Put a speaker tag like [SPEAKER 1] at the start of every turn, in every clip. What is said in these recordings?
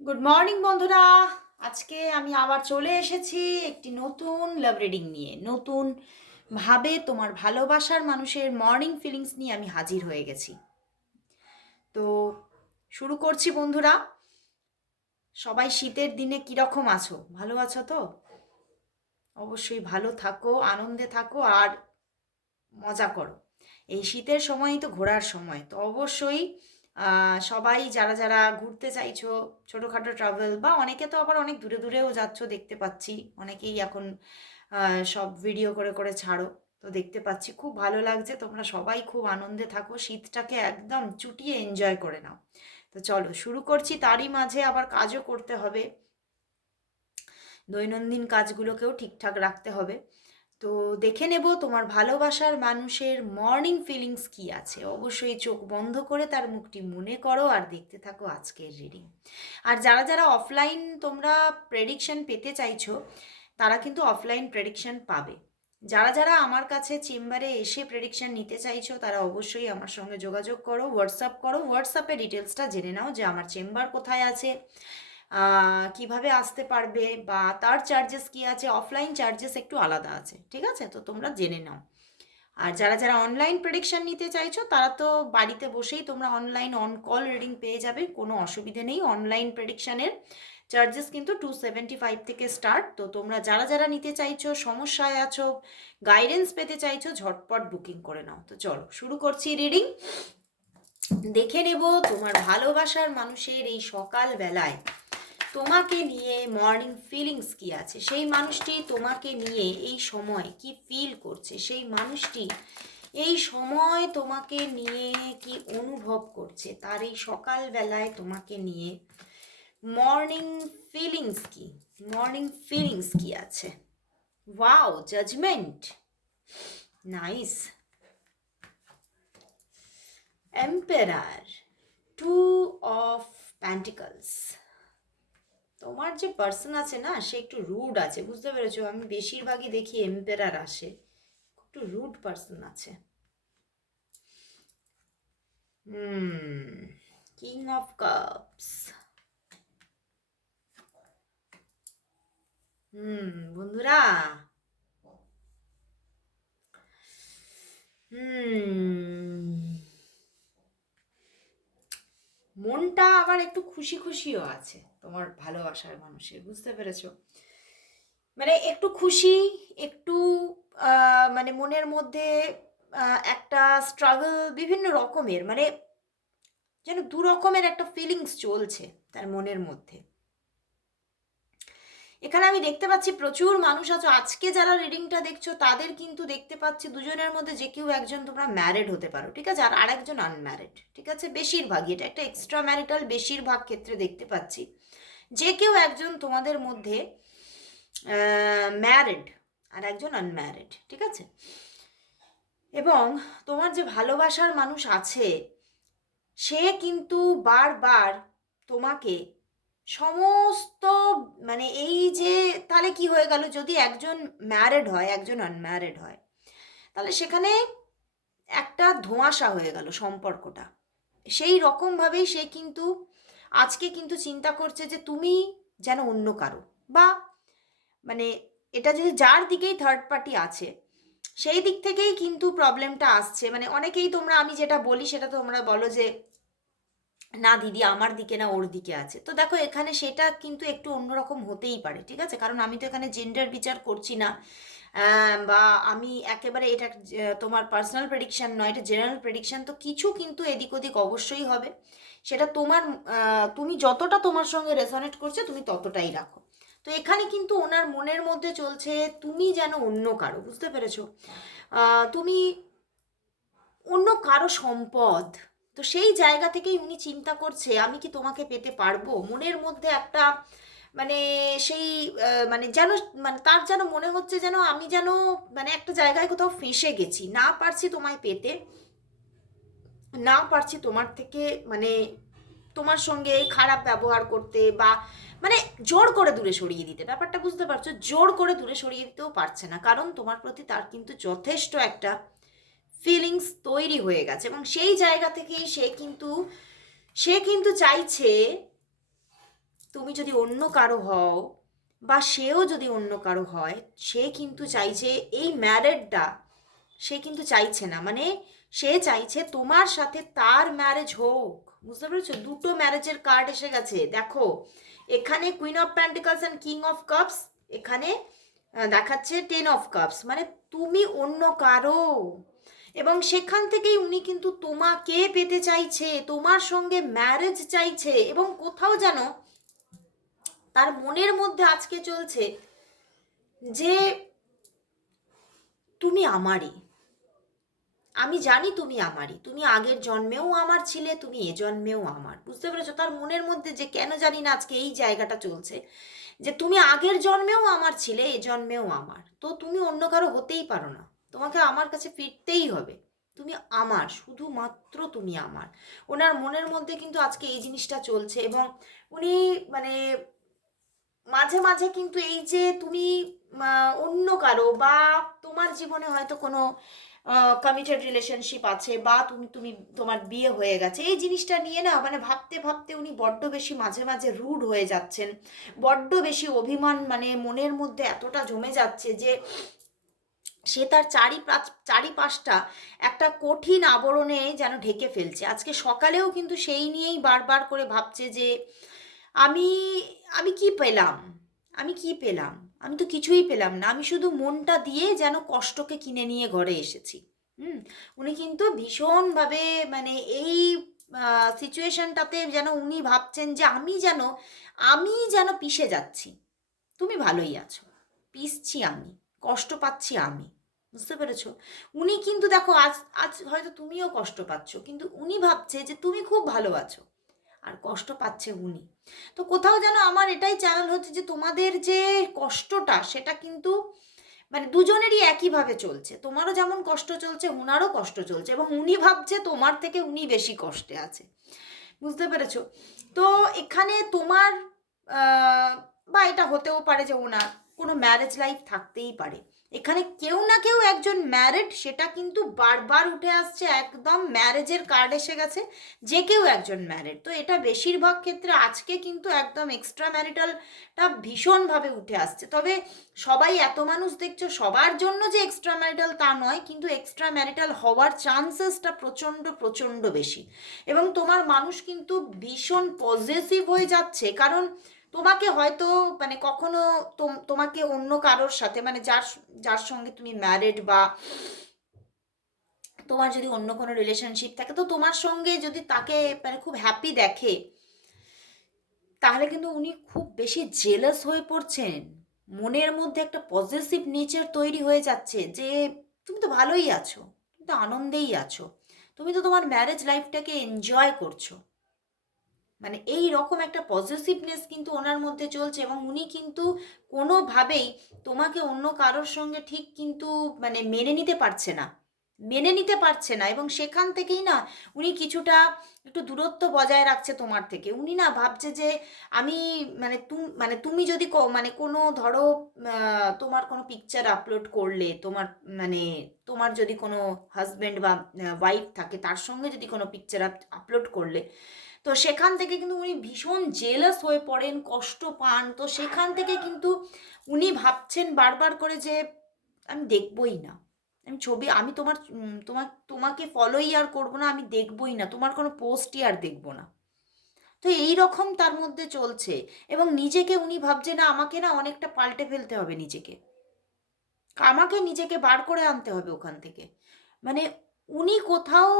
[SPEAKER 1] Good morning বন্ধুরা। আজকে আমি আবার চলে এসেছি একটি নতুন লাভ রিডিং নিয়ে। নতুন ভাবে তোমার ভালোবাসার মানুষের মর্নিং ফিলিংস নিয়ে আমি হাজির হয়ে গেছি। তো শুরু করছি, বন্ধুরা। সবাই শীতের দিনে কীরকম আছো? ভালো আছো তো? অবশ্যই ভালো থাকো, আনন্দে থাকো আর মজা করো। এই শীতের সময়ই তো ঘোরার সময়। তো অবশ্যই সবাই যারা যারা ঘুরতে চাইছো, ছোটোখাটো ট্রাভেল বা অনেকে তো আবার অনেক দূরে দূরেও যাচ্ছ, দেখতে পাচ্ছি। অনেকেই এখন সব ভিডিও করে করে ছাড়ো, তো দেখতে পাচ্ছি। খুব ভালো লাগছে। তোমরা সবাই খুব আনন্দে থাকো। শীতটাকে একদম চুটিয়ে এনজয় করে নাও। তো চলো, শুরু করছি। তারই মাঝে আবার কাজও করতে হবে। দৈনন্দিন কাজগুলোকেও ঠিকঠাক রাখতে হবে। তো দেখে নেব তোমার ভালোবাসার মানুষের মর্নিং ফিলিংস কি আছে। অবশ্যই চোখ বন্ধ করে তার মুখটি মনে করো আর দেখতে থাকো আজকের রিডিং আর যারা যারা অফলাইন তোমরা প্রেডিকশন পেতে চাইছো, তারা কিন্তু অফলাইন প্রেডিকশন পাবে। যারা যারা আমার কাছে চেম্বারে এসে প্রেডিকশন নিতে চাইছো, তারা অবশ্যই আমার সঙ্গে যোগাযোগ করো হোয়াটসঅ্যাপ করো। হোয়াটসঅ্যাপে ডিটেলসটা জেনে নাও যে আমার চেম্বার কোথায় আছে। কীভাবে আসতে পারবে বা তার চার্জেস কি আছে? অফলাইন চার্জেস একটু আলাদা আছে, ঠিক আছে? তো তোমরা জেনে নাও। আর যারা যারা অনলাইন প্রেডিকশন নিতে চাইছো, তারা তো বাড়িতে বসেই তোমরা অনলাইন অন কল রিডিং পেয়ে যাবে, কোনো অসুবিধে নেই। অনলাইন প্রেডিকশানের চার্জেস কিন্তু টু সেভেন্টি ফাইভ থেকে স্টার্ট তো তোমরা যারা যারা নিতে চাইছো, সমস্যায় আছো গাইডেন্স পেতে চাইছো, ঝটপট বুকিং করে নাও। তো চলো, শুরু করছি রিডিং দেখে নেব তোমার ভালোবাসার মানুষের এই সকাল বেলায় তোমাকে নিয়ে মর্নিং ফিলিংস কি আছে? সেই মানুষটি তোমাকে নিয়ে এই সময় কি ফিল করছে? সেই মানুষটি এই সময় তোমাকে নিয়ে কি অনুভব করছে? তার এই সকালবেলায় তোমাকে নিয়ে মর্নিং ফিলিংস কি? মর্নিং ফিলিংস কি আছে? Wow judgement nice emperor two of pentacles তোমার যে পার্সন আছে না, সে একটু রুড আছে, বুঝতে পেরেছ? আমি বেশিরভাগই দেখি এম্পেরার আসে। একটু রুড পার্সন আছে। Hmm king of cups hmm, বন্ধুরা। হুম, মনটা আবার একটু খুশি খুশিও আছে। তোমার ভালোবাসার মানুষের, বুঝতে পেরেছ? মানে একটু খুশি, একটু মানে মনের মধ্যে একটা স্ট্রাগল বিভিন্ন রকমের মানে যেন দু রকমের একটা ফিলিংস চলছে তার মনের মধ্যে। এখানে আমি দেখতে পাচ্ছি প্রচুর মানুষ আছো। আজকে যারা রিডিংটা দেখছ, তাদের কিন্তু দেখতে পাচ্ছি দুজনের মধ্যে যে কেউ একজন তোমরা ম্যারিড হতে পারো, ঠিক আছে? আর আরেকজন আনম্যারিড ঠিক আছে? বেশিরভাগই, এটা একটা এক্সট্রা ম্যারিটাল বেশিরভাগ ক্ষেত্রে দেখতে পাচ্ছি। যে কেউ একজন তোমাদের মধ্যে ম্যারিড আর একজন আনম্যারিড ঠিক আছে? এবং তোমার যে ভালোবাসার মানুষ আছে, সে কিন্তু বারবার তোমাকে সমস্ত মানে এই যে, তাহলে কি হয়ে গেল? যদি একজন ম্যারিড হয়, একজন আনম্যারিড হয়, তাহলে সেখানে একটা ধোঁয়াশা হয়ে গেল সম্পর্কটা। সেই রকমভাবেই সে কিন্তু আজকে কিন্তু চিন্তা করছে যে তুমি যেন অন্য কারও বা মানে এটা যদি যার দিকেই থার্ড পার্টি আছে, সেই দিক থেকেই কিন্তু প্রবলেমটা আসছে। মানে অনেকেই তোমরা আমি যেটা বলি সেটা তোমরা বলো যে, না দিদি, আমার দিকে না, ওর দিকে আছে। তো দেখো এখানে সেটা কিন্তু একটু অন্যরকম হতেই পারে, ঠিক আছে? কারণ আমি তো এখানে জেন্ডার বিচার করছি না। বা আমি একেবারে এটা তোমার পার্সোনাল প্রেডিকশন নয়, এটা জেনারেল প্রেডিকশান তো কিছু কিন্তু এদিক ওদিক অবশ্যই হবে। সেটা তোমার তুমি যতটা তোমার সঙ্গে রেসনেট করছে, তুমি ততটাই রাখো। তো এখানে কিন্তু ওনার মনের মধ্যে চলছে, তুমি যেন অন্য কারও, বুঝতে পেরেছ? তুমি অন্য কারও সম্পদ, তো সেই জায়গা থেকেই উনি চিন্তা করছে, আমি কি তোমাকে পেতে পারব? মনের মধ্যে একটা মানে সেই মানে যেন মানে তার যেন মনে হচ্ছে যেন আমি যেন মানে একটা জায়গায় কোথাও ফেঁসে গেছি। না পারছি তোমায় পেতে, না পারছি তোমার থেকে মানে তোমার সঙ্গে এই খারাপ ব্যবহার করতে বা মানে জোর করে দূরে সরিয়ে দিতে। ব্যাপারটা বুঝতে পারছ? জোর করে দূরে সরিয়ে দিতেও পারছে না। কারণ তোমার প্রতি তার কিন্তু যথেষ্ট একটা ফিলিংস তৈরি হয়ে গেছে। এবং সেই জায়গা থেকেই সে কিন্তু সে কিন্তু চাইছে তুমি যদি অন্য কারও হও বা সেও যদি অন্য কারও হয়, সে কিন্তু চাইছে এই ম্যারেডটা সে কিন্তু চাইছে না। মানে সে চাইছে তোমার সাথে তার ম্যারেজ হোক। বুঝতে পেরেছ? দুটো ম্যারেজের কার্ড এসে গেছে। দেখো, এখানে queen of pentacles and king of cups এখানে দেখাচ্ছে টেন অফ কাপস মানে তুমি অন্য কারও। এবং সেখান থেকেই উনি কিন্তু তোমাকে পেতে চাইছে, তোমার সঙ্গে ম্যারেজ চাইছে। এবং কোথাও যেন তার মনের মধ্যে আজকে চলছে যে তুমি আমারই। আমি জানি তুমি আমারই। তুমি আগের জন্মেও আমার ছিলে, তুমি এ জন্মেও আমার। বুঝতে পেরেছ? তার মনের মধ্যে যে কেন জানি না আজকে এই জায়গাটা চলছে যে তুমি আগের জন্মেও আমার ছিলে, এ জন্মেও আমার। তো তুমি অন্য কারও হতেই পারো না। তোমাকে আমার কাছে ফিরতেই হবে। তুমি আমার, শুধুমাত্র তুমি আমার। ওনার মনের মধ্যে কিন্তু আজকে এই জিনিসটা চলছে এবং উনি মানে মাঝে মাঝে কিন্তু এই যে তুমি অন্য কারও বা তোমার জীবনে হয়তো কোনো কমিটেড রিলেশনশিপ আছে বা তুমি তুমি তোমার বিয়ে হয়ে গেছে, এই জিনিসটা নিয়ে না মানে ভাবতে ভাবতে উনি বড্ড বেশি মাঝে মাঝে রুড হয়ে যাচ্ছেন। বড্ড বেশি অভিমান মানে মনের মধ্যে এতটা জমে যাচ্ছে যে সে তার চারি চারিপাশটা একটা কঠিন আবরণে যেন ঢেকে ফেলছে। আজকে সকালেও কিন্তু সেই নিয়েই বারবার করে ভাবছে যে আমি আমি কি পেলাম? আমি কি পেলাম? আমি তো কিছুই পেলাম না। আমি শুধু মনটা দিয়ে যেন কষ্টকে কিনে নিয়ে ঘরে এসেছি। হুম? উনি কিন্তু ভীষণভাবে মানে এই সিচুয়েশনটাতে যেন উনি ভাবছেন যে আমি যেন আমি যেন পিষে যাচ্ছি। তুমি ভালোই আছো। পিসছি আমি। কষ্ট পাচ্ছি আমি। বুঝতে পেরেছ? উনি কিন্তু দেখো, আজ আজ হয়তো তুমিও কষ্ট পাচ্ছ, কিন্তু উনি ভাবছে যে তুমি খুব ভালো আছো। আর কষ্ট পাচ্ছে উনি। তো কোথাও যেন আমার এটাই চ্যানেল হচ্ছে যে তোমাদের যে কষ্টটা সেটা কিন্তু মানে দুজনেরই একইভাবে চলছে। তোমারও যেমন কষ্ট চলছে, উনারও কষ্ট চলছে এবং উনি ভাবছে তোমার থেকে উনি বেশি কষ্টে আছে। বুঝতে পেরেছ? তো এখানে তোমার বা এটা হতেও পারে যে ওনার কোনো ম্যারেজ লাইফ থাকতেই পারে। এখানে কেউ না কেউ একজন ম্যারিড সেটা কিন্তু বারবার উঠে আসছে, একদম ম্যারেজের কার্ড এসে গেছে, যে কেউ একজন ম্যারিড তো এটা বেশিরভাগ ক্ষেত্রে আজকে কিন্তু একদম এক্সট্রা ম্যারিটালটা ভীষণভাবে উঠে আসছে। তবে সবাই এত মানুষ দেখছ, সবার জন্য যে এক্সট্রা ম্যারিটাল তা নয়, কিন্তু এক্সট্রা ম্যারিটাল হওয়ার চান্সেসটা প্রচণ্ড প্রচণ্ড বেশি। এবং তোমার মানুষ কিন্তু ভীষণ পজিটিভ হয়ে যাচ্ছে, কারণ তোমাকে হয়তো মানে কখনো তোম- তোমাকে অন্য কারোর সাথে মানে যার যার সঙ্গে তুমি ম্যারিড বা তোমার যদি অন্য কোনো রিলেশনশিপ থাকে, তো তোমার সঙ্গে যদি তাকে মানে খুব হ্যাপি দেখে, তাহলে কিন্তু উনি খুব বেশি জেলাস হয়ে পড়ছেন। মনের মধ্যে একটা পজিটিভ নেচার তৈরি হয়ে যাচ্ছে যে, তুমি তো ভালোই আছো, তুমি তো আনন্দেই আছো, তুমি তো তোমার ম্যারেজ লাইফটাকে এনজয় করছ। মানে এই রকম একটা পজিটিভনেস কিন্তু ওনার মধ্যে চলছে এবং উনি কিন্তু কোনোভাবেই তোমাকে অন্য কারোর সঙ্গে ঠিক কিন্তু মানে মেনে নিতে পারছে না। মেনে নিতে পারছে না এবং সেখান থেকেই না উনি কিছুটা একটু দূরত্ব বজায় রাখছে তোমার থেকে। উনি না ভাবছে যে আমি মানে তুমি মানে তুমি যদি মানে কোনো ধরো তোমার কোনো পিকচার আপলোড করলে, তোমার মানে তোমার যদি কোনো হাজব্যান্ড বা ওয়াইফ থাকে তার সঙ্গে যদি কোনো পিকচার আপলোড করলে তো সেখান থেকে কিন্তু উনি ভীষণ জেলাস হয়ে পড়েন, কষ্ট পান। তো সেখান থেকে কিন্তু উনি ভাবছেন বারবার করে যে, আমি দেখবই না। আমি ছবি, আমি তোমার তোমার, তোমাকে ফলোই আর করব না, আমি দেখবই না। তোমার কোনো পোস্টই আর দেখব না। তো এই রকম তার মধ্যে চলছে এবং নিজেকে উনি ভাবছে না, আমাকে না অনেকটা পাল্টে ফেলতে হবে নিজেকে। আমাকে নিজেকে বার করে আনতে হবে ওখান থেকে। মানে উনি কোথাও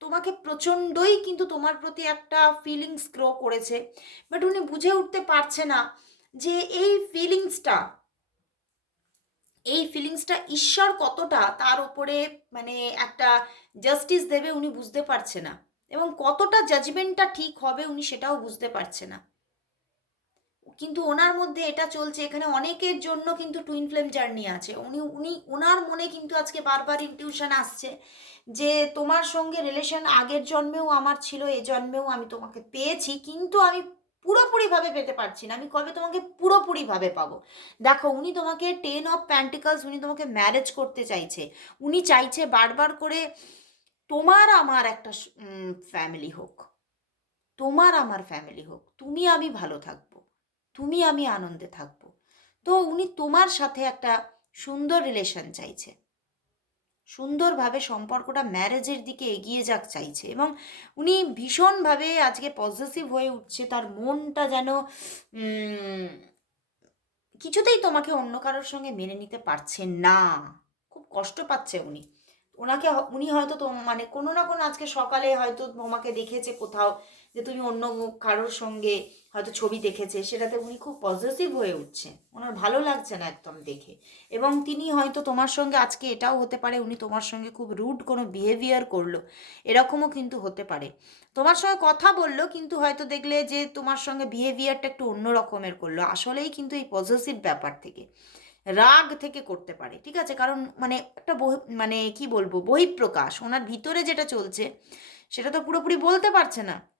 [SPEAKER 1] তোমাকে প্রচণ্ডই কিন্তু তোমার প্রতি একটা ফিলিংস গ্রো করেছে। বাট উনি বুঝে উঠতে পারছে না যে এই ফিলিংসটা এই ফিলিংসটা ঈশ্বর কতটা তার উপরে মানে একটা জাস্টিস দেবে উনি বুঝতে পারছে না। এবং কতটা জাজমেন্টটা ঠিক হবে উনি সেটাও বুঝতে পারছে না। কিন্তু ওনার মধ্যে এটা চলছে, এখানে অনেকের জন্য কিন্তু টুইন ফ্লেম জার্নি আছে। উনি উনি ওনার মনে কিন্তু আজকে বারবার ইনটিউশন আসছে যে তোমার সঙ্গে রিলেশন আগের জন্মেও আমার ছিল, এ জন্মেও আমি তোমাকে পেয়েছি, কিন্তু আমি পুরোপুরিভাবে পেতে পারছি না। আমি কবে তোমাকে পুরোপুরিভাবে পাবো? দেখো, উনি তোমাকে টেন অফ প্যান্টিকালস উনি তোমাকে ম্যারেজ করতে চাইছে। উনি চাইছে বারবার করে তোমার আমার একটা ফ্যামিলি হোক। তোমার আমার ফ্যামিলি হোক। তুমি আমি ভালো থাকব। তুমি আমি আনন্দে থাকব। তো উনি তোমার সাথে একটা সুন্দর রিলেশন চাইছে। সুন্দরভাবে সম্পর্কটা ম্যারেজের দিকে এগিয়ে যাক চাইছে এবং উনি ভীষণভাবে আজকে পজিটিভ হয়ে উঠছে। তার মনটা যেন কিছুতেই তোমাকে অন্য কারোর সঙ্গে মেনে নিতে পারছে না। খুব কষ্ট পাচ্ছে উনি। ওনাকে উনি হয়তো মানে কোনো না কোনো আজকে সকালে হয়তো তোমাকে দেখেছে কোথাও। যে তুমি অন্য কারোর সঙ্গে হয়তো ছবি দেখেছে, সেটাতে উনি খুব পজিটিভ হয়ে উঠছে। ওনার ভালো লাগছে না একদম দেখে। এবং তিনি হয়তো তোমার সঙ্গে, আজকে এটাও হতে পারে, উনি তোমার সঙ্গে খুব রুড কোনো বিহেভিয়ার করল। এরকমও কিন্তু হতে পারে। তোমার সঙ্গে কথা বলল, কিন্তু হয়তো দেখলে যে তোমার সঙ্গে বিহেভিয়ারটা একটু অন্য রকমের করল। আসলেই কিন্তু এই পজিটিভ ব্যাপার থেকে, রাগ থেকে করতে পারে, ঠিক আছে? কারণ মানে একটা বহি মানে কি বলব, বহিঃপ্রকাশ। ওনার ভিতরে যেটা চলছে, সেটা তো পুরোপুরি বলতে পারছে না।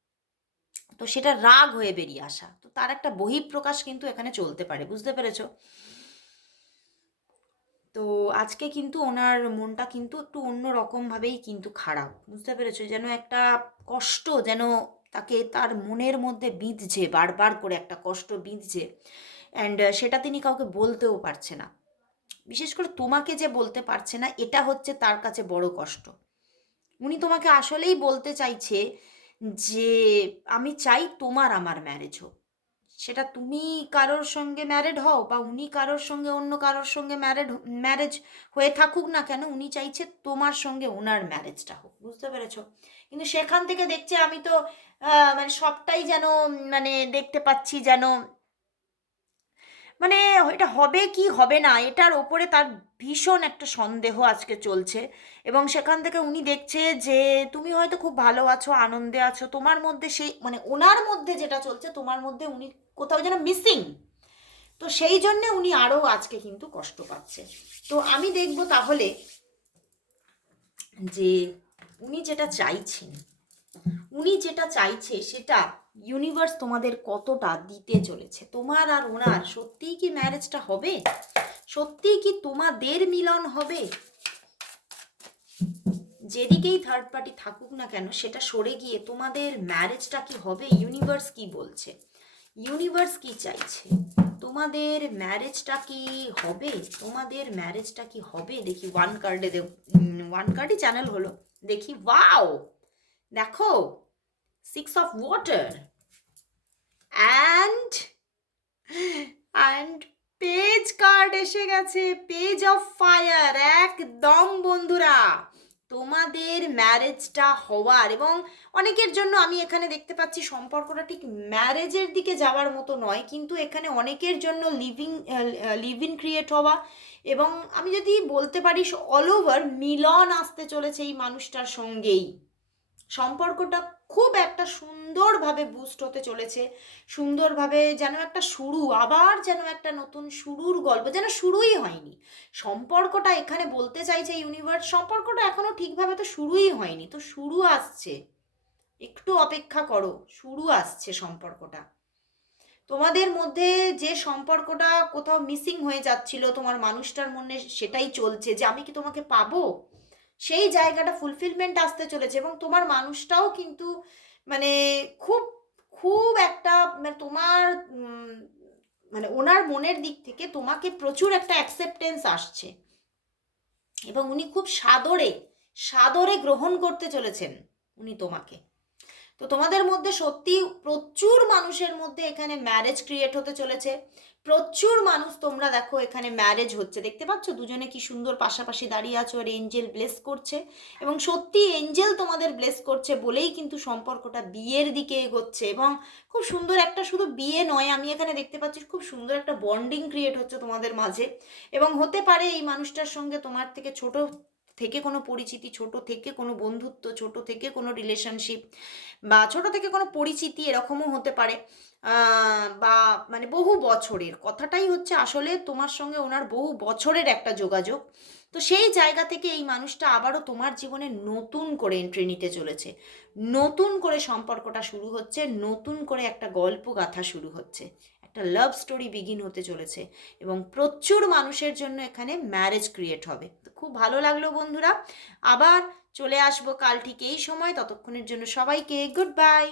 [SPEAKER 1] তো সেটা রাগ হয়ে বেরিয়ে আসা। তো তার একটা বহিঃপ্রকাশ কিন্তু এখানে চলতে পারে, বুঝতে পেরেছ? তো আজকে কিন্তু ওনার মনটা কিন্তু একটু অন্য রকমভাবেই কিন্তু খারাপ, বুঝতে পেরেছ? যেন একটা কষ্ট যেন তাকে তার মনের মধ্যে বিঁধছে, বারবার করে একটা কষ্ট বিঁধছে। অ্যান্ড সেটা তিনি কাউকে বলতেও পারছে না। বিশেষ করে তোমাকে যে বলতে পারছে না, এটা হচ্ছে তার কাছে বড় কষ্ট। উনি তোমাকে আসলেই বলতে চাইছে যে আমি চাই তোমার আমার ম্যারেজ হোক। সেটা তুমি কারোর সঙ্গে ম্যারেড হও বা উনি কারোর সঙ্গে অন্য কারোর সঙ্গে ম্যারেড ম্যারেজ হয়ে থাকুক না কেন, উনি চাইছে তোমার সঙ্গে ওনার ম্যারেজটা হোক। বুঝতে পেরেছ? কিন্তু সেখান থেকে দেখছে আমি তো মানে সবটাই যেন মানে দেখতে পাচ্ছি যেন মানে এটা হবে কি হবে না, এটার ওপরে তার ভীষণ একটা সন্দেহ আজকে চলছে। এবং সেখান থেকে উনি দেখছে যে, তুমি হয়তো খুব ভালো আছো, আনন্দে আছো। তোমার মধ্যে সেই মানে ওনার মধ্যে যেটা চলছে, তোমার মধ্যে উনি কোথাও যেন মিসিং তো সেই জন্যে উনি আরও আজকে কিন্তু কষ্ট পাচ্ছে। তো আমি দেখব তাহলে যে উনি যেটা চাইছেন উনি যেটা চাইছে সেটা ইউনিভার্স তোমাদের কতটা দিতে চলেছে? তোমার আর ওনার সত্যিই কি ম্যারেজটা হবে? সত্যিই কি তোমাদের মিলন হবে? যেদিকেই থার্ড পার্টি থাকুক না কেন, সেটা সরে গিয়ে তোমাদের ম্যারেজটা কি হবে? ইউনিভার্স কি বলছে? ইউনিভার্স কি চাইছে? তোমাদের ম্যারেজটা কি হবে? তোমাদের ম্যারেজটা কি হবে? দেখি ওয়ান কার্ডে ওয়ান কার্ডই চ্যানেল হলো। দেখি ওয়াও দেখো six of water and and page card এসে গেছে পেজ অফ ফায়ার একদম বন্ধুরা। তোমাদের ম্যারেজটা হওয়ার এবং অনেকের জন্য আমি এখানে দেখতে পাচ্ছি সম্পর্কটা ঠিক ম্যারেজের দিকে যাওয়ার মতো নয়, কিন্তু এখানে অনেকের জন্য লিভিং লিভিং ক্রিয়েট হওয়া এবং আমি যদি বলতে পারি অল ওভার মিলন আসতে চলেছে এই মানুষটার সঙ্গেই। সম্পর্কটা খুব একটা সুন্দরভাবে বুস্ট হতে চলেছে। সুন্দরভাবে যেন একটা শুরু, আবার যেন একটা নতুন শুরুর গল্প, যেন শুরুই হয়নি। সম্পর্কটা এখানে বলতে চাইছে ইউনিভার্স সম্পর্কটা এখনও ঠিকভাবে তো শুরুই হয়নি। তো শুরু আসছে। একটু অপেক্ষা করো, শুরু আসছে সম্পর্কটা। তোমাদের মধ্যে যে সম্পর্কটা কোথাও মিসিং হয়ে যাচ্ছিল, তোমার মানুষটার মনে সেটাই চলছে যে আমি কি তোমাকে পাবো? সেই জায়গাটা ফুলফিলমেন্ট আসতে চলেছে এবং তোমার মানুষটাও কিন্তু মানে খুব খুব একটা মানে তোমার মানে ওনার মনের দিক থেকে তোমাকে প্রচুর একটা অ্যাকসেপ্টেন্স আসছে। এবং উনি খুব সাদরে সাদরে গ্রহণ করতে চলেছেন উনি তোমাকে। তো তোমাদের মধ্যে সত্যি প্রচুর মানুষের মধ্যে এখানে ম্যারেজ ক্রিয়েট হতে চলেছে। প্রচুর মানুষ তোমরা দেখো এখানে ম্যারেজ হচ্ছে। দেখতে পাচ্ছ? দুজনে কি সুন্দর পাশাপাশি দাঁড়িয়ে আছো আর এঞ্জেল ব্লেস করছে। এবং সত্যি এঞ্জেল তোমাদের ব্লেস করছে বলেই কিন্তু সম্পর্কটা বিয়ের দিকে এগোচ্ছে এবং খুব সুন্দর একটা শুধু বিয়ে নয়, আমি এখানে দেখতে পাচ্ছি খুব সুন্দর একটা বন্ডিং ক্রিয়েট হচ্ছে তোমাদের মাঝে। এবং হতে পারে এই মানুষটার সঙ্গে তোমার থেকে ছোট থেকে কোনো পরিচিতি, ছোট থেকে কোনো বন্ধুত্ব, ছোট থেকে কোনো রিলেশনশিপ বা ছোট থেকে কোনো পরিচিতি এরকমও হতে পারে। বা মানে বহু বছরের কথাটাই হচ্ছে আসলে তোমার সঙ্গে ওনার বহু বছরের একটা যোগাযোগ। তো সেই জায়গা থেকে এই মানুষটা আবারও তোমার জীবনে নতুন করে এন্ট্রি নিতে চলেছে। নতুন করে সম্পর্কটা শুরু হচ্ছে, নতুন করে একটা গল্প গাথা শুরু হচ্ছে। একটা লাভ স্টোরি বিগিন হতে চলেছে এবং প্রচুর মানুষের জন্য এখানে ম্যারেজ ক্রিয়েট হবে। তো খুব ভালো লাগল বন্ধুরা। আবার চলে আসব কাল ঠিক এই সময়। ততক্ষণের জন্য সবাইকে গুড বাই